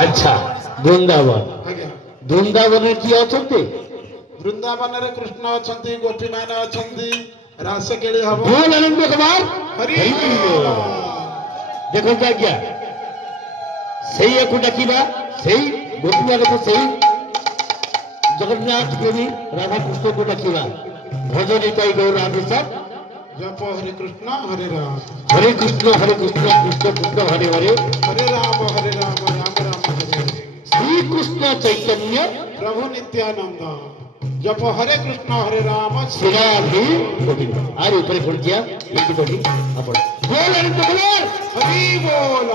আচ্ছা বৃন্দাবন বৃন্দাবনের কি অଛନ୍ତି? বৃন্দাবনের কৃষ্ণ অଛନ୍ତି, গোপী মানে অଛନ୍ତି, রাস কেলি হব। বল আনন্দ কুমার হরি দেখুন আজ্ঞা সেই একু ডাকিবা সেই গোপী মানে তো সেই জগন্নাথ প্রেমী রাধা কৃষ্ণকে ডাকিবা ভজনে তাই গৌর আদেশ জপ হরে কৃষ্ণ হরে রাম কৃষ্ণ কৃষ্ণ কৃষ্ণ হরে হরে হরে রাম রাম রাম হরে হরে শ্রীকৃষ্ণ চৈতন্য প্রভু নিত্যানন্দ জপ হরে কৃষ্ণ হরে রাম শ্রীরাধে গোবিন্দ আর উপরে পড়ছিয়া একটু বলি আপন বল আনন্দ কুমার হরি বল।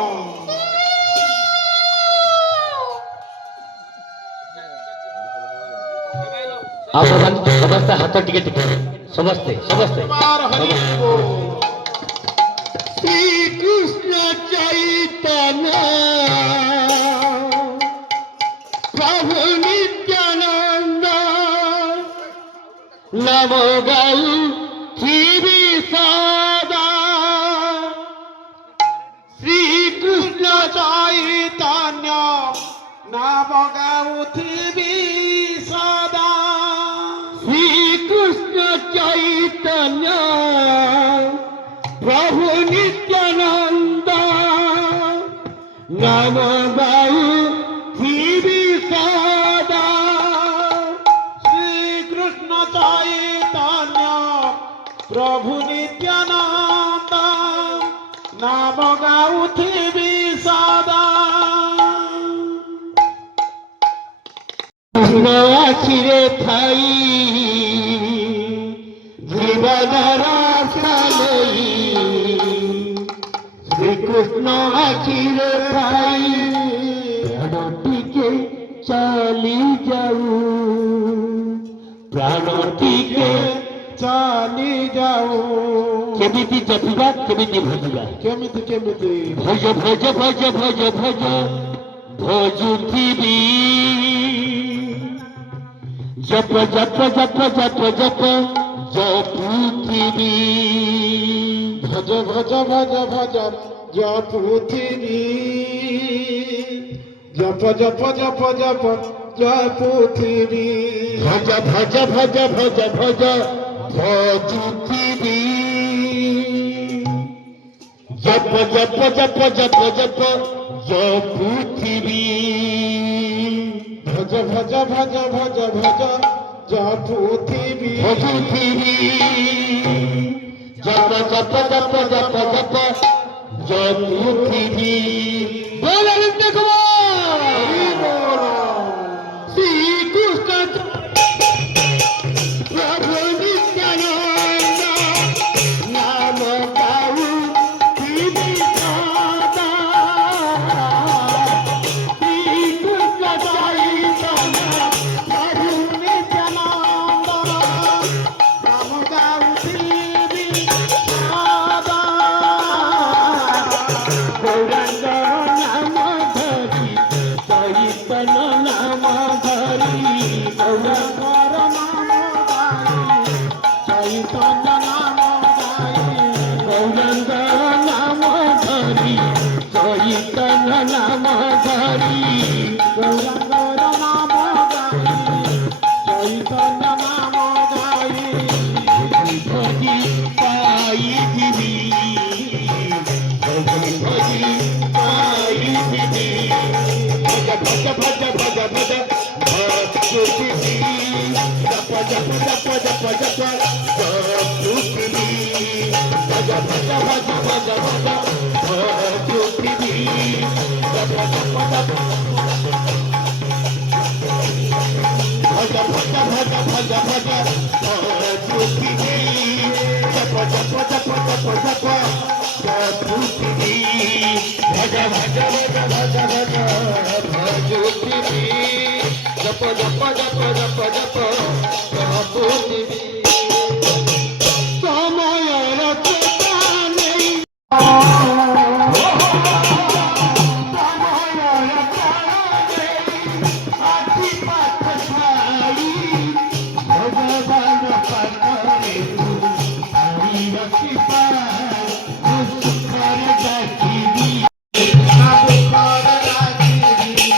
ଆପଣ ସମସ୍ତେ ହାତ ଟିକେ ଟିକେ ସମସ୍ତେ ସମସ୍ତେ ଶ୍ରୀକୃଷ୍ଣ ଚୈତନ୍ୟ ପ୍ରଭୁ ନିତ୍ୟାନନ୍ଦ ନାମ ଗାଉ ଥିବି ସଦା শ্রীকৃষ্ণ চৈতন্য নাম গাউথিবি সদা শ্রীকৃষ্ণ চৈতন্য প্রভু নিত্যানন্দ নাম গাউ থিবি সদা শ্রীকৃষ্ণ চৈতন্য প্রভু নিত্যানন্দ নাম গাউথিবি সদা কৃষ্ণ আখিরে থাই জীবনর সালই শ্রীকৃষ্ণ আখিরে থাই প্রাণটিকে চালি যাও প্রাণটিকে চালি যাও কেমিতি জপিবা কেমিতি ভজিবা কেমিতি কেমিতি ভজ ভজ ভজ ভজ ভজ ভজুথিবি জপ জপ জপ জপ জপ জপুথিবি ভজ ভজ ভজ ভজ জপুথিবি জপ জপ জপ জপ জপুথিবি ভজ ভজ ভজ ভজ ভজ ভজুথিবি জপ জপ জপ জপ জপ জপুথিবি ভজ ভজ ভজ ভজ ভজ জপুথিবি ভজুথিবি জপ জপ জপ জপ জপ জপুথিবি বল আনন্দ কুমার শ্রীকৃষ্ণ প্রভু নিত্যানন্দ নাম গাউ থিবি সদা শ্রীকৃষ্ণ চৈতন্য প্রভু নিত্যানন্দ নাম গাউথিবি সদা গৌরাঙ্গ নাম ধরি চৈতন্য নাম ধরি গৌরাঙ্গ চৈতন্য নাম গাই গৌরাঙ্গ নাম ধরি চৈতন্য নাম ধরি গৌরাঙ্গর নাম গাই চৈতন্য নাম গাই ভজি পাই দিবি ভজি ভজি পাই দিবি ভজ ভজ ভজ ভজ ভজ ভজুথিবি জপ জপ জপ জপ জপ জপুথিবি ভজ ভজ ভজ ভজ ভজ ভজুথিবি জপ জপ জপ ভজ ভজ ভজ ভজ ভজ ভজুথিবি জপ জপ জপ জপ জপ জপুথিবি ভজ ভজ ভজ ভজ ভজ ভজুথিবি জপ জপ জপ জপ জপ জপুথিবি সময়ের চেতা নেই সময়ের চেতা নেই আছি পাঠ ছাড়ি ভগবান পাঠরে আমি রক্ষি পাই সুখর ডাকিবি দুঃখর রাখিবি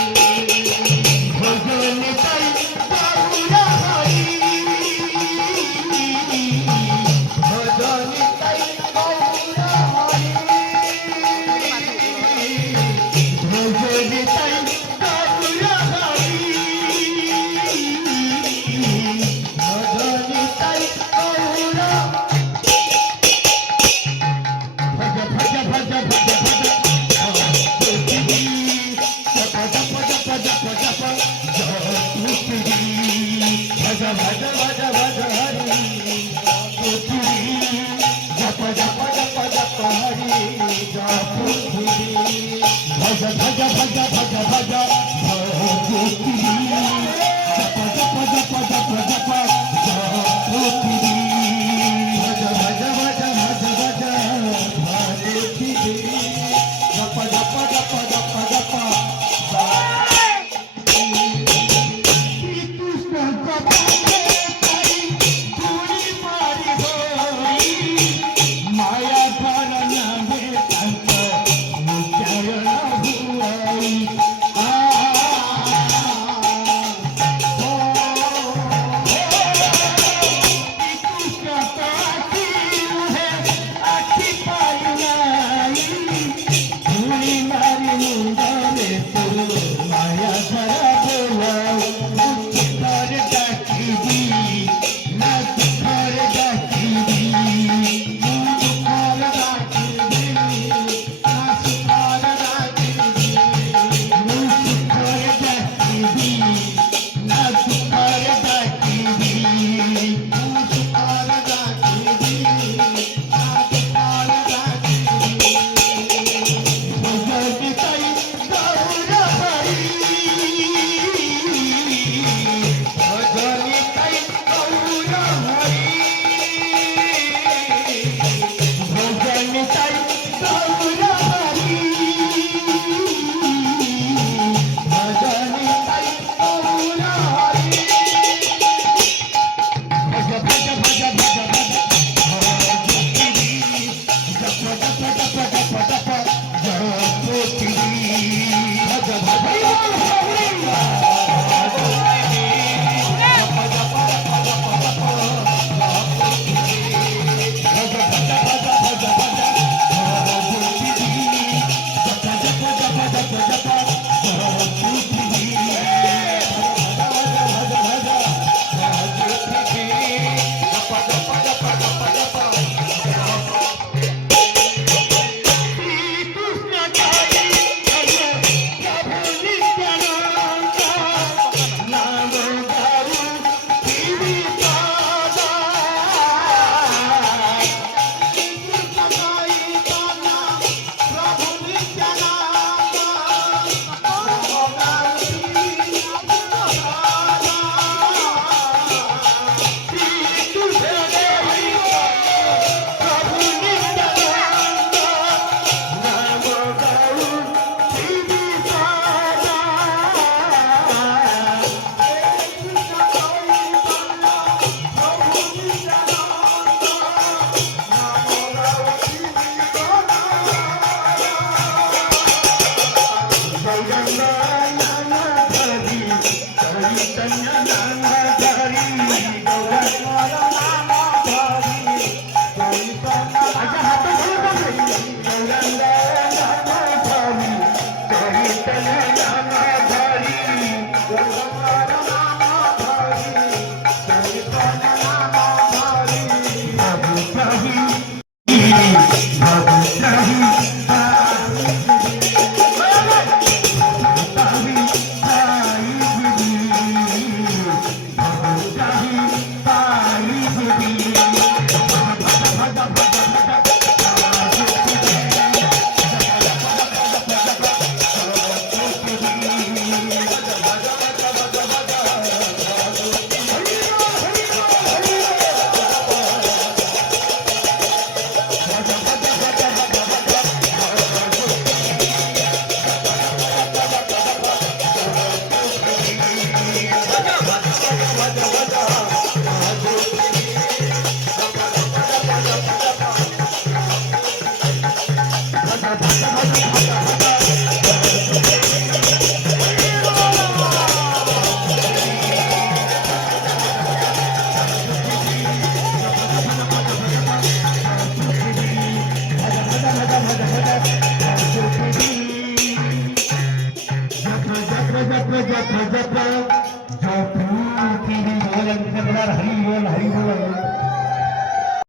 Jatra